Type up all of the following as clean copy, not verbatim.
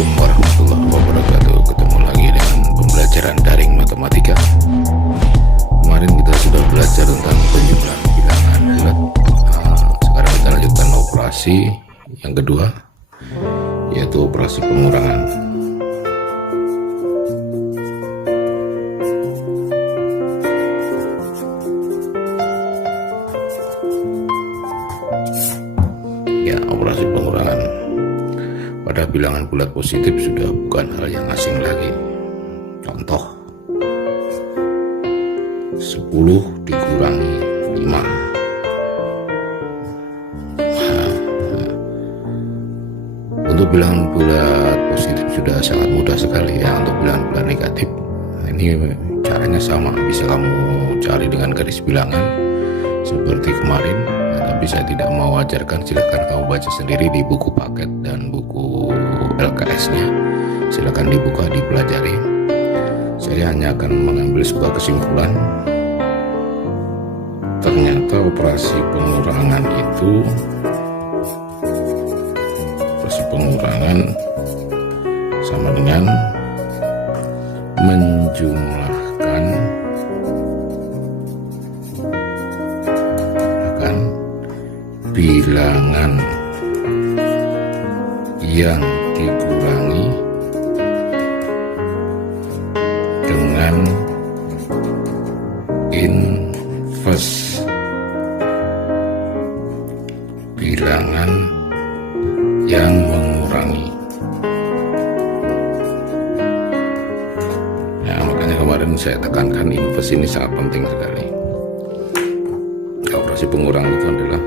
Assalamualaikum warahmatullahi wabarakatuh. Ketemu lagi dengan pembelajaran daring matematika. Kemarin kita sudah belajar tentang penjumlahan bilangan bulat. Sekarang kita lanjutkan operasi yang kedua, yaitu operasi pengurangan. Ya, operasi pengurangan pada bilangan bulat positif sudah bukan hal yang asing lagi. Contoh 10 dikurangi 5. Untuk bilangan bulat positif sudah sangat mudah sekali ya. Untuk bilangan bulat negatif, ini caranya sama, bisa kamu cari dengan garis bilangan seperti kemarin. Tapi saya tidak mau ajarkan, silahkan kamu baca sendiri di buku paket dan buku LKS-nya. Silahkan dibuka, dipelajari. Saya hanya akan mengambil sebuah kesimpulan. Ternyata operasi pengurangan itu, operasi pengurangan sama dengan menjumlahkan bilangan yang dikurangi dengan invers bilangan yang mengurangi. Ya, makanya kemarin saya tekankan invers ini sangat penting sekali. Operasi pengurangan itu adalah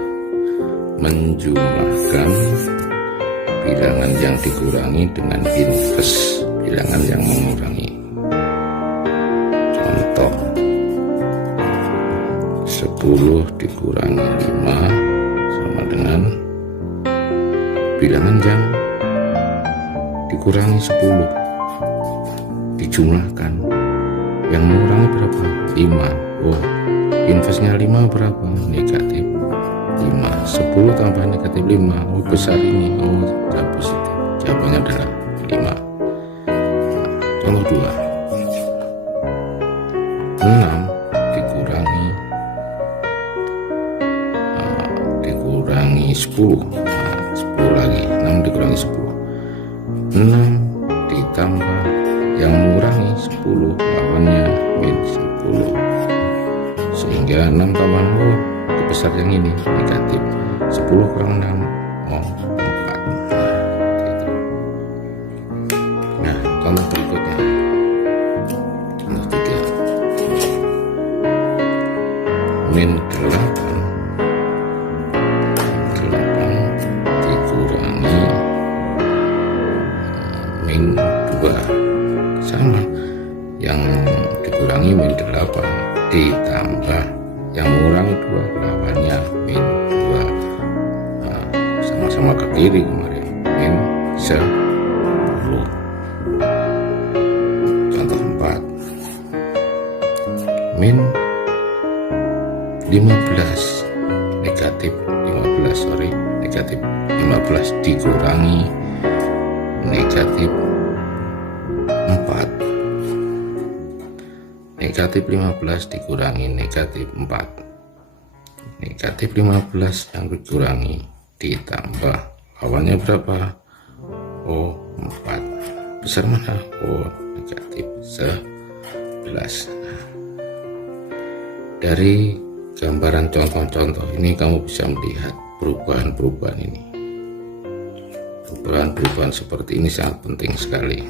menjumlahkan bilangan yang dikurangi dengan invers bilangan yang mengurangi. Contoh 10 dikurangi 5 sama dengan bilangan yang dikurangi 10 dijumlahkan, yang mengurangi berapa? 5. Oh, inversnya 5 berapa? Negatif 5. 10 tambah negatif 5. Oh, besar ini. Oh, jawab positif. Jawabannya adalah 5. Contoh 2. 6 dikurangi 10. 10 lagi. 6 dikurangi 10. 6 ditambah yang mengurangi 10, lawannya min 10. Sehingga 6 tambah 0 besar yang ini negatif 10 kurang 6 4. Nah, contoh berikutnya, contoh 3, min 8 dikurangi min 2 sama, yang dikurangi min 8 ditambah yang mengurangi 2, lawannya min 2. Nah, sama-sama ke kiri kemarin, min 10. Contoh 4, min 15 negatif 15 dikurangi negatif 4. Negatif 15 dikurangi negatif 4. Negatif 15 yang dikurangi ditambah, lawannya berapa? Oh, 4. Besar mana? Oh, negatif 11. Dari gambaran contoh-contoh ini kamu bisa melihat perubahan-perubahan ini. Perubahan-perubahan seperti ini sangat penting sekali.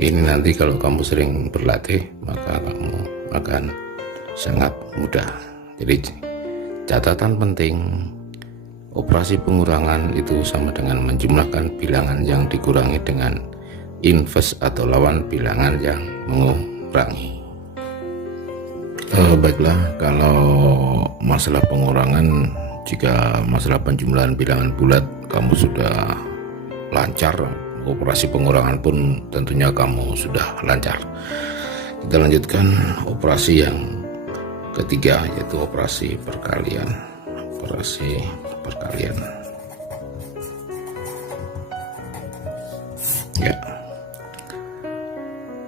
Ini nanti kalau kamu sering berlatih, maka kamu akan sangat mudah. Jadi catatan penting, operasi pengurangan itu sama dengan menjumlahkan bilangan yang dikurangi dengan invers atau lawan bilangan yang mengurangi. Baiklah, kalau masalah pengurangan, jika masalah penjumlahan bilangan bulat kamu sudah lancar, operasi pengurangan pun tentunya kamu sudah lancar. Kita lanjutkan operasi yang ketiga, yaitu operasi perkalian. Operasi perkalian.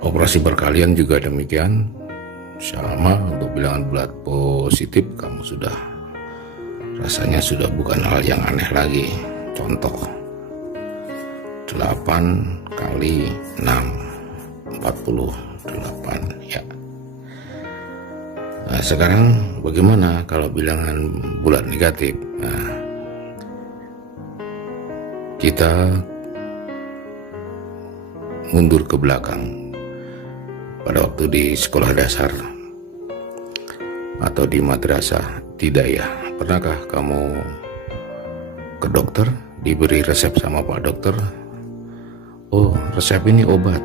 Operasi perkalian juga demikian, sama. Untuk bilangan bulat positif kamu sudah rasanya sudah bukan hal yang aneh lagi. Contoh 8 kali 6 48 ya. Nah, sekarang bagaimana kalau bilangan bulat negatif? Nah, kita mundur ke belakang pada waktu di sekolah dasar atau di madrasah hidayah. Pernahkah kamu ke dokter, diberi resep sama Pak Dokter? Oh, resep ini obat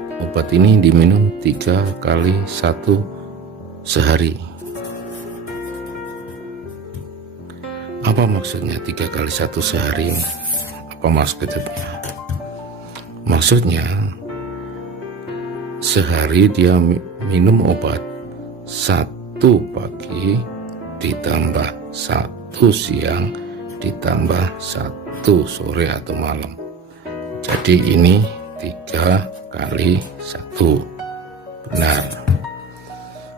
ini diminum 3 kali 1 sehari. Apa maksudnya 3 kali 1 sehari? Apa maksudnya? Maksudnya sehari dia minum obat 1 pagi ditambah 1 siang ditambah 1 sore atau malam. Jadi ini 3 kali 1. Benar.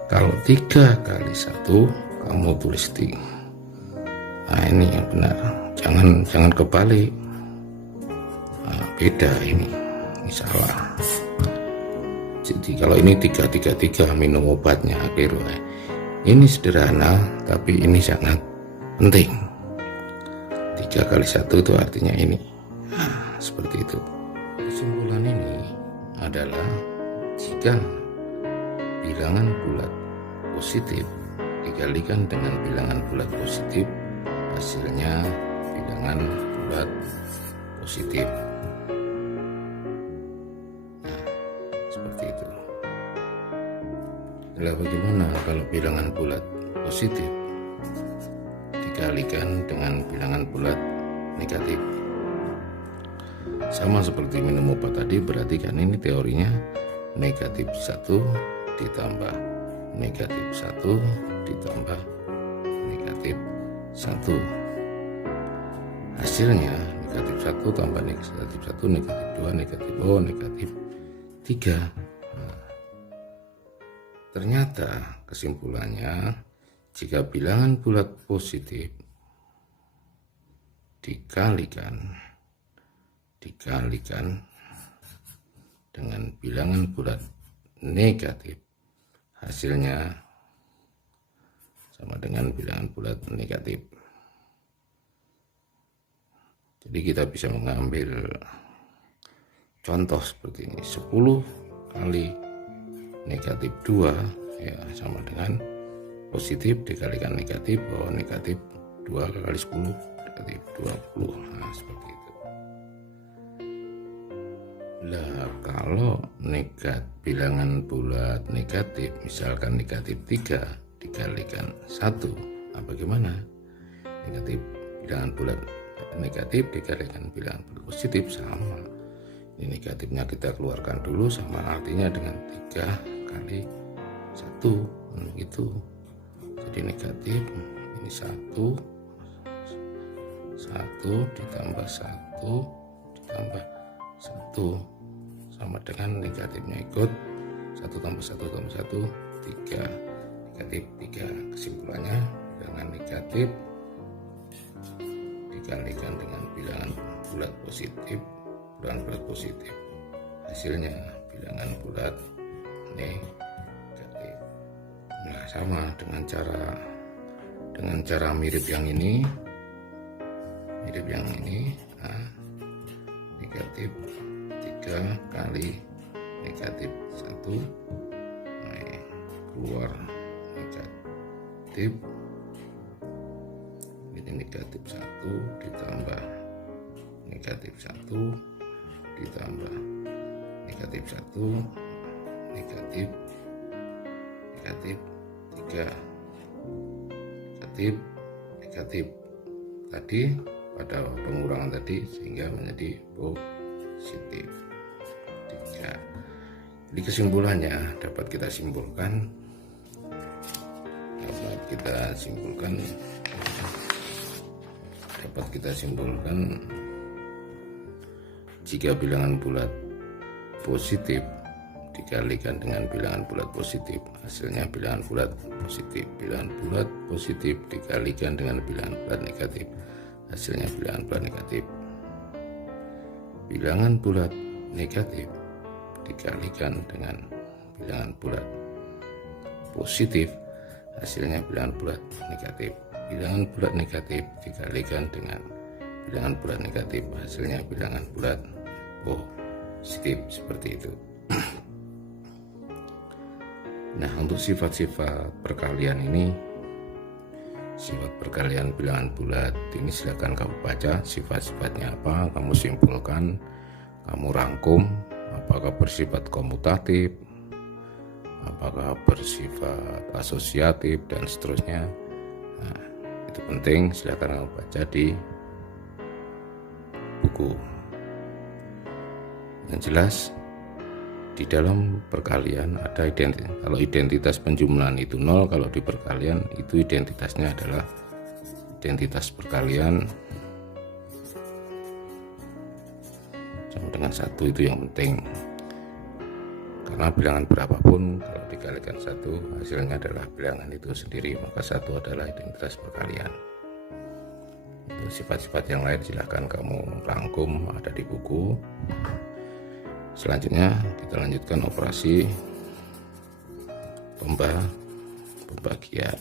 Kalau 3 kali 1 kamu tulis 3. Nah, ini yang benar. Jangan kebalik. Nah, beda ini salah. Jadi kalau ini 3 minum obatnya akhirnya. Ini sederhana tapi ini sangat penting. 3 kali 1 itu artinya ini. Nah, seperti itu. Kesimpulan ini adalah jika bilangan bulat positif dikalikan dengan bilangan bulat positif, hasilnya bilangan bulat positif. Nah, seperti itu. Lalu bagaimana kalau bilangan bulat positif dikalikan dengan bilangan bulat negatif? Sama seperti minum obat tadi, berarti kan ini teorinya negatif 1 ditambah negatif 1 ditambah negatif 1. Hasilnya negatif 1 tambah negatif 1, negatif 2, negatif 3. Nah, ternyata kesimpulannya jika bilangan bulat positif dikalikan dengan bilangan bulat negatif, hasilnya sama dengan bilangan bulat negatif. Jadi kita bisa mengambil contoh seperti ini. 10 kali negatif 2 ya sama dengan positif dikalikan negatif, bahwa negatif 2 kali 10 negatif 20. Nah, seperti itu. Lah kalau bilangan bulat negatif, misalkan negatif 3 dikalikan 1, nah bagaimana? Bilangan bulat negatif dikalikan bilangan bulat positif sama. Ini negatifnya kita keluarkan dulu, sama artinya dengan 3 kali 1 begitu. Jadi negatif ini 1 ditambah 1 ditambah 1 sama dengan negatifnya ikut 1 tambah 1 tambah 1 3, negatif 3. Kesimpulannya bilangan negatif dikalikan dengan bilangan bulat positif, hasilnya bilangan bulat negatif. Nah, sama dengan cara mirip yang ini, nah, negatif 3 kali negatif 1, nah, keluar negatif, ini negatif 1 ditambah negatif 1 ditambah negatif 1 negatif 3 negatif tadi pada pengurangan tadi sehingga menjadi positif 3. Jadi kesimpulannya dapat kita simpulkan jika bilangan bulat positif dikalikan dengan bilangan bulat positif, hasilnya bilangan bulat positif. Bilangan bulat positif dikalikan dengan bilangan bulat negatif, hasilnya bilangan bulat negatif. Bilangan bulat negatif dikalikan dengan bilangan bulat positif, hasilnya bilangan bulat negatif. Bilangan bulat negatif dikalikan dengan bilangan bulat negatif, hasilnya bilangan bulat positif, seperti itu. Nah, untuk sifat-sifat perkalian ini, sifat perkalian bilangan bulat ini silakan kamu baca sifat-sifatnya apa, kamu simpulkan, kamu rangkum, apakah bersifat komutatif, apakah bersifat asosiatif, dan seterusnya. Nah, itu penting, silakan kamu baca di buku. Yang jelas, di dalam perkalian ada identitas. Kalau identitas penjumlahan itu 0, kalau di perkalian itu identitasnya adalah identitas perkalian sama dengan 1. Itu yang penting, karena bilangan berapapun kalau dikalikan 1 hasilnya adalah bilangan itu sendiri, maka 1 adalah identitas perkalian. Itu sifat-sifat yang lain silahkan kamu rangkum, ada di buku. Selanjutnya kita lanjutkan operasi pembagian.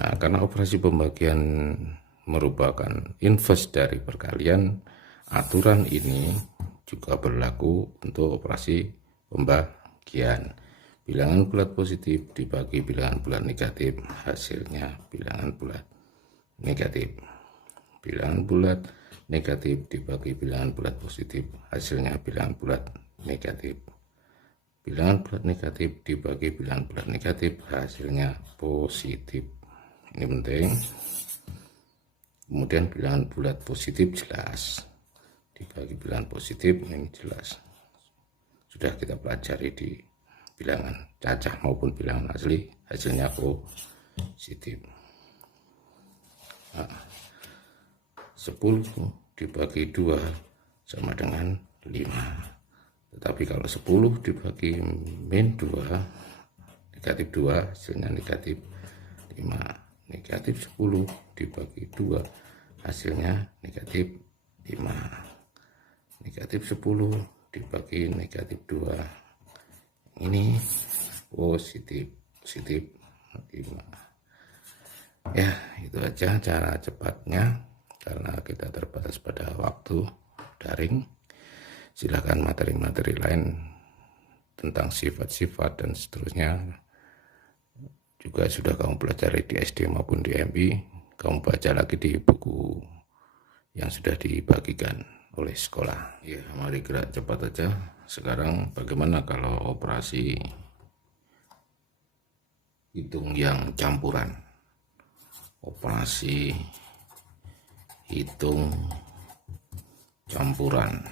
Nah, karena operasi pembagian merupakan inverse dari perkalian, aturan ini juga berlaku untuk operasi pembagian. Bilangan bulat positif dibagi bilangan bulat negatif, hasilnya bilangan bulat negatif. Bilangan bulat negatif dibagi bilangan bulat positif, hasilnya bilangan bulat negatif. Bilangan bulat negatif dibagi bilangan bulat negatif, hasilnya positif. Ini penting. Kemudian bilangan bulat positif jelas dibagi bilangan positif, ini jelas sudah kita pelajari di bilangan cacah maupun bilangan asli, hasilnya positif. Nah, 10 dibagi 2 sama dengan 5. Tetapi kalau 10 dibagi min 2, negatif 2, hasilnya negatif 5. Negatif 10 dibagi 2, hasilnya negatif 5. Negatif 10 dibagi negatif 2, ini positif 5. Ya, itu aja cara cepatnya, karena kita terbatas pada waktu daring. Silakan materi-materi lain tentang sifat-sifat dan seterusnya juga sudah kamu pelajari di SD maupun di MI. Kamu baca lagi di buku yang sudah dibagikan oleh sekolah. Ya, mari gerak cepat aja. Sekarang bagaimana kalau operasi hitung yang campuran? Operasi hitung campuran.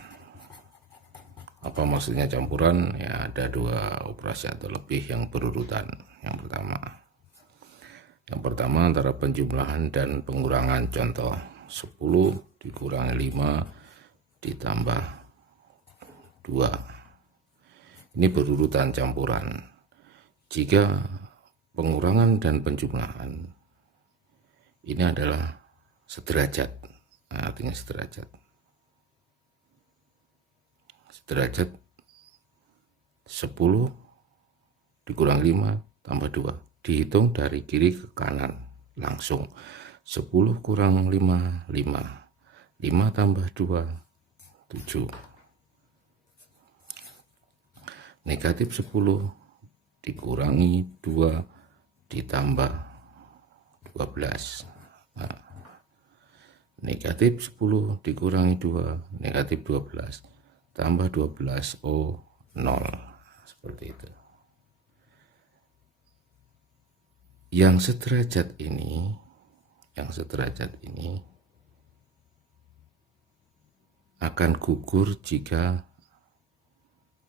Apa maksudnya campuran? Ya, ada 2 operasi atau lebih yang berurutan. Yang pertama antara penjumlahan dan pengurangan. Contoh 10 dikurangi 5 ditambah 2. Ini berurutan campuran. Jika pengurangan dan penjumlahan ini adalah sederajat, nah, artinya sederajat 10 dikurangi 5 tambah 2, dihitung dari kiri ke kanan langsung. 10 kurang 5, 5 tambah 2, 7. Negatif 10 dikurangi 2 ditambah 12. Nah, negatif 10 dikurangi 2, negatif 12, tambah 12, 0. Seperti itu. Yang sederajat ini akan gugur jika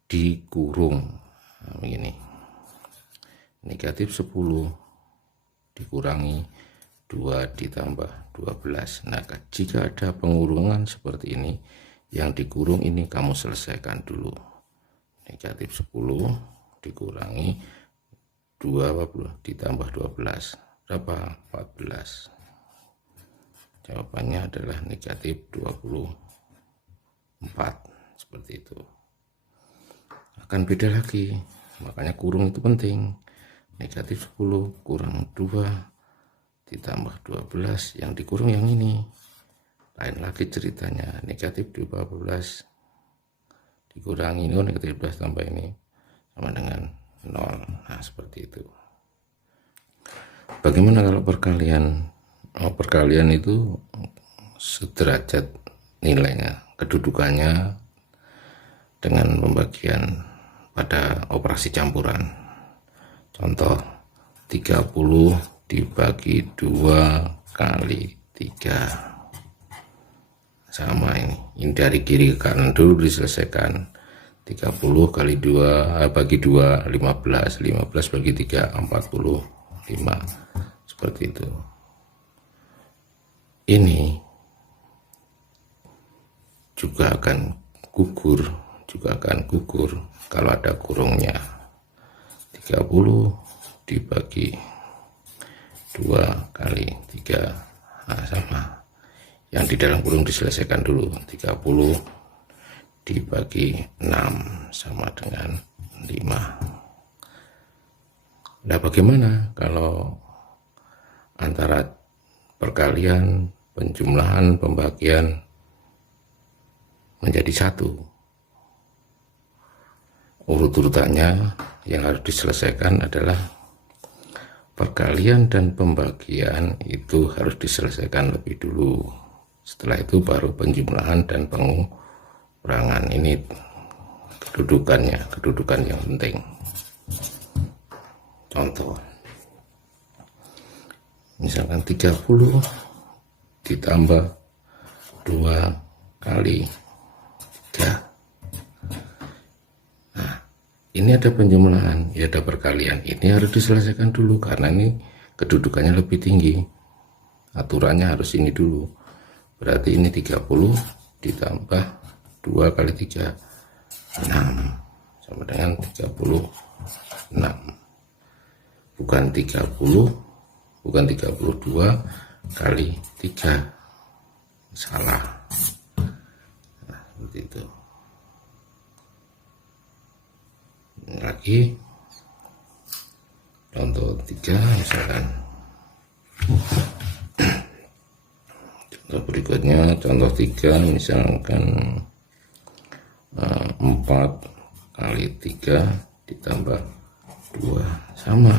dikurung. Nah, begini. Negatif 10 dikurangi 2 ditambah 12. Nah, jika ada pengurungan seperti ini, yang dikurung ini kamu selesaikan dulu. negatif 10 dikurangi 20 ditambah 12 berapa? 14. Jawabannya adalah negatif 24. Seperti itu. Akan beda lagi, makanya kurung itu penting. Negatif 10 kurang 2 ditambah 12, yang dikurung yang ini. Lain lagi ceritanya, negatif 12 dikurangi ini, negatif 12 tambah ini sama dengan 0. Nah, seperti itu. Bagaimana kalau perkalian? Perkalian itu sederajat nilainya, kedudukannya dengan pembagian pada operasi campuran. Contoh 30 dibagi 2 kali 3 sama ini dari kiri ke kanan dulu diselesaikan. 30 kali 2 bagi 2 15, 15 bagi 3 45, seperti itu. Ini juga akan gugur kalau ada kurungnya. 30 dibagi 2 kali 3, nah, sama. Yang di dalam kurung diselesaikan dulu. 30 dibagi 6 sama dengan 5. Nah, bagaimana kalau antara perkalian, penjumlahan, pembagian menjadi satu? Urut-urutannya yang harus diselesaikan adalah perkalian dan pembagian itu harus diselesaikan lebih dulu. Setelah itu baru penjumlahan dan pengurangan. Ini kedudukan yang penting. Contoh, misalkan 30 ditambah 2 kali 3. Nah, ini ada penjumlahan, ya ada perkalian. Ini harus diselesaikan dulu karena ini kedudukannya lebih tinggi. Aturannya harus ini dulu. Berarti ini 30 ditambah 2 kali 3, 6 sama dengan 36. Bukan 32 kali 3, salah. Nah, seperti itu. Ini lagi contoh 3 misalkan. Contoh berikutnya, contoh 3 misalkan 4 kali 3 ditambah 2 sama.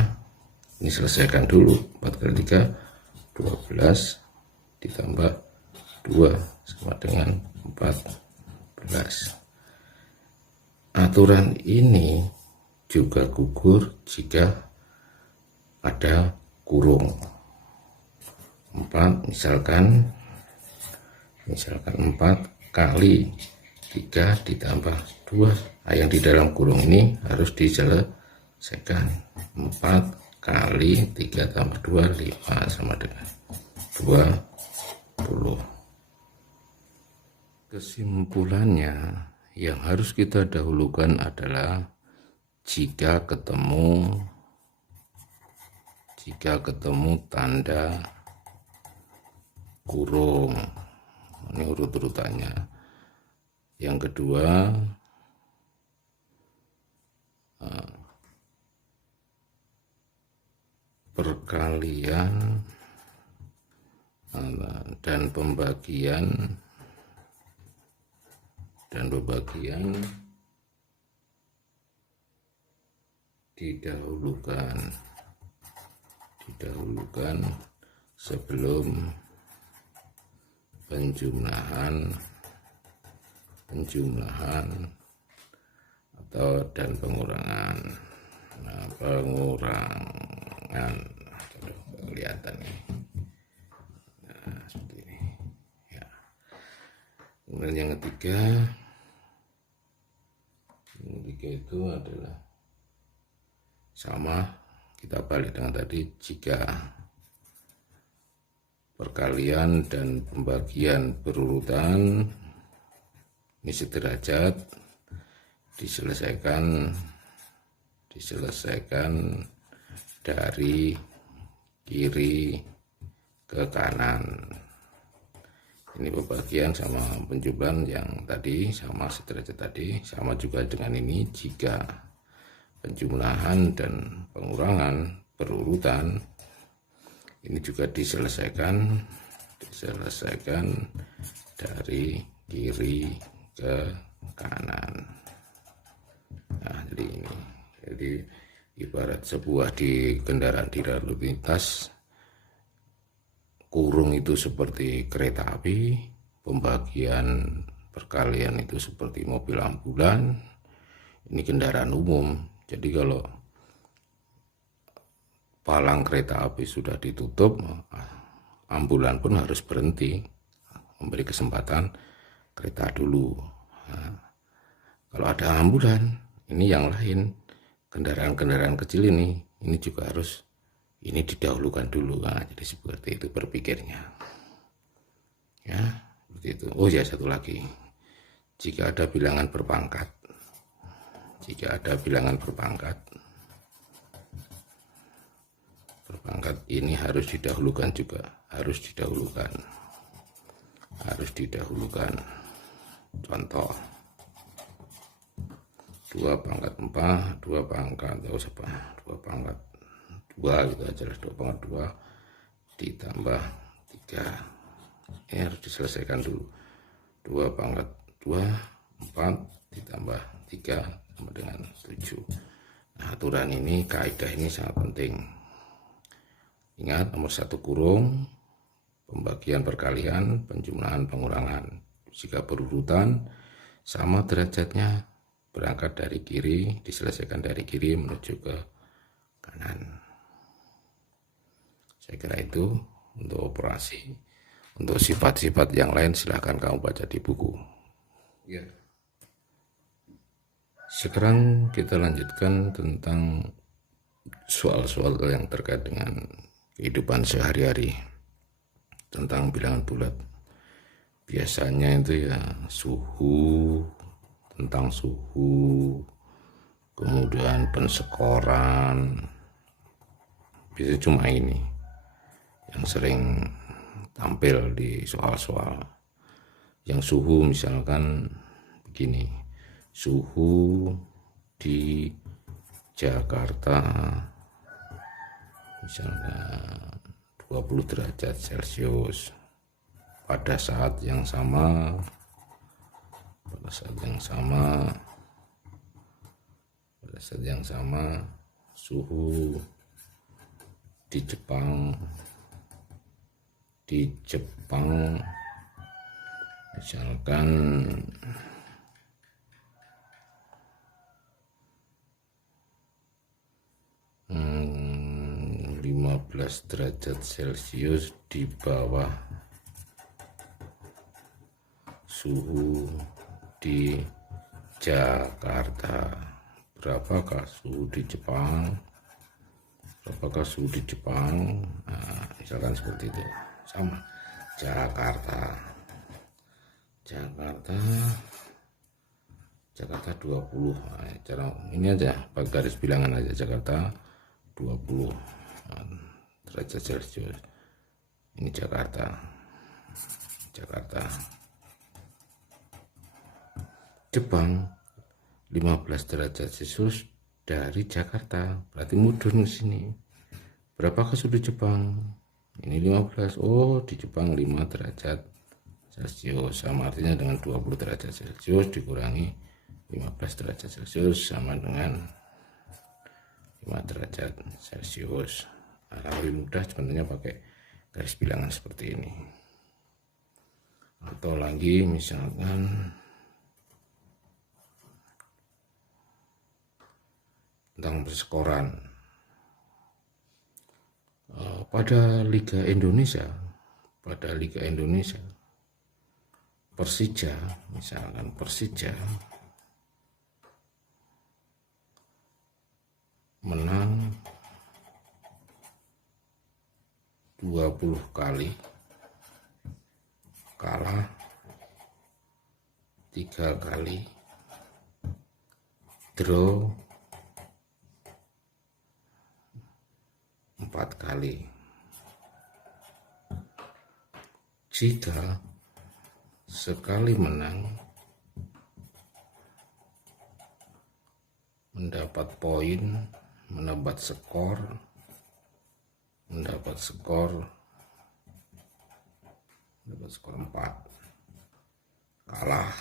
Ini selesaikan dulu. 4 kali 3 12 ditambah 2 sama dengan 14. Aturan ini juga gugur jika ada kurung. 4 misalkan 4 kali 3 ditambah 2. Yang di dalam kurung ini harus diselesaikan. 4 kali 3 tambah 2, 5 sama dengan 20. Kesimpulannya, yang harus kita dahulukan adalah jika ketemu tanda kurung. Ini urut-urutannya. Yang kedua, perkalian dan pembagian didahulukan sebelum penjumlahan atau dan pengurangan. Nah, pengurangan kelihatan nih. Nah, seperti ini ya. Kemudian yang ketiga itu adalah sama, kita balik dengan tadi. Jika perkalian dan pembagian berurutan, ini sederajat, diselesaikan dari kiri ke kanan. Ini pembagian sama penjumlahan yang tadi sama sederajat tadi, sama juga dengan ini. Jika penjumlahan dan pengurangan berurutan, ini juga diselesaikan dari kiri ke kanan. Nah, jadi ibarat sebuah di kendaraan di lalu lintas, kurung itu seperti kereta api, pembagian perkalian itu seperti mobil ambulan, ini kendaraan umum. Jadi kalau palang kereta api sudah ditutup, ambulan pun harus berhenti, memberi kesempatan kereta dulu. Nah, kalau ada ambulan, ini yang lain, kendaraan-kendaraan kecil ini juga harus didahulukan dulu. Nah, jadi seperti itu berpikirnya. Ya, seperti itu. Oh ya, satu lagi. Jika ada bilangan berpangkat, ini harus didahulukan juga, harus didahulukan. Contoh 2 pangkat 4, 2 pangkat 2 gitu aja lah, 2 pangkat 2 ditambah 3. Ini harus diselesaikan dulu. 2 pangkat 2, 4 ditambah 3 sama dengan 7. Nah, aturan ini, kaidah ini sangat penting. Ingat, nomor 1 kurung, pembagian perkalian, penjumlahan, pengurangan. Jika berurutan, sama derajatnya, berangkat dari kiri, diselesaikan dari kiri menuju ke kanan. Saya kira itu untuk operasi. Untuk sifat-sifat yang lain silahkan kamu baca di buku. Ya. Sekarang kita lanjutkan tentang soal-soal yang terkait dengan kehidupan sehari-hari tentang bilangan bulat. Biasanya itu ya suhu, tentang suhu, kemudian pensekoran. Biasanya cuma ini yang sering tampil di soal-soal. Yang suhu misalkan begini, suhu di Jakarta misalnya 20 derajat Celcius pada saat yang sama, suhu di Jepang misalkan 15 derajat Celcius di bawah suhu di Jakarta. Berapakah suhu di Jepang? Nah, misalkan seperti itu. Sama Jakarta 20. Nah, cara ini aja pakai garis bilangan aja, Jakarta 20 derajat Celcius. Ini Jakarta. Jepang 15 derajat Celcius dari Jakarta, berarti mudun ke sini. Berapakah suhu Jepang? Ini 15. Oh, di Jepang 5 derajat Celcius, sama artinya dengan 20 derajat Celcius dikurangi 15 derajat Celcius sama dengan 5 derajat Celcius. Nah, lebih mudah sebenarnya pakai garis bilangan seperti ini. Atau lagi misalkan tentang persekoran pada Liga Indonesia, Persija misalkan, menang 20 kali, kalah 3 kali, draw 4 kali. Jika sekali menang mendapat poin, mendapat skor 4. Kalah,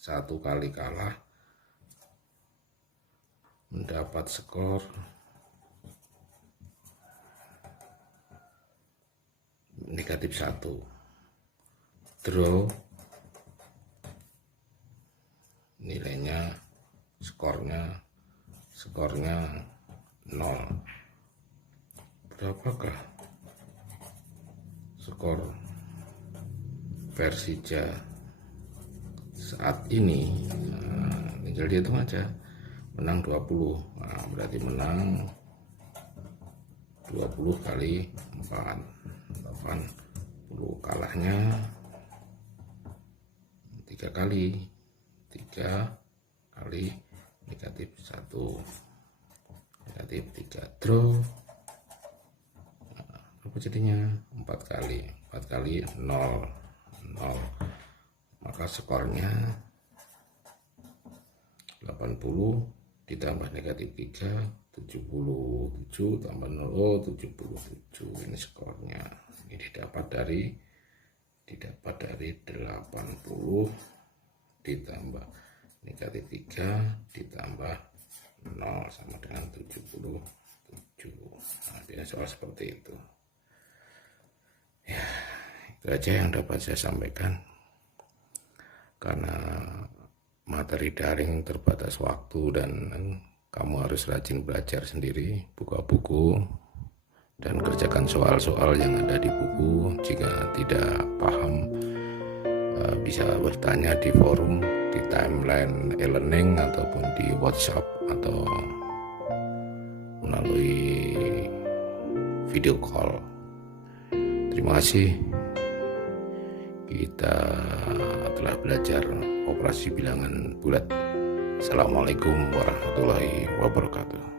1 kali kalah mendapat skor -1. Draw nilainya skornya 0. Berapakah skor Persija saat ini? Tinggal dihitung aja. Menang 20, nah, berarti menang 20 kali 4, 80. Kalahnya 3 kali -1, -3. Draw, nah, apa jadinya? 4 kali 0, maka skornya 80 ditambah -3, 77 tambah 0, 77. Ini skornya. Ini didapat dari 80 ditambah -3 ditambah 0 sama dengan 77. Nah, dia soal seperti itu. Ya, itu aja yang dapat saya sampaikan. Karena materi daring terbatas waktu dan kamu harus rajin belajar sendiri, buka buku dan kerjakan soal-soal yang ada di buku. Jika tidak paham bisa bertanya di forum, di timeline e-learning ataupun di WhatsApp atau melalui video call. Terima kasih. Kita telah belajar operasi bilangan bulat. Assalamualaikum warahmatullahi wabarakatuh.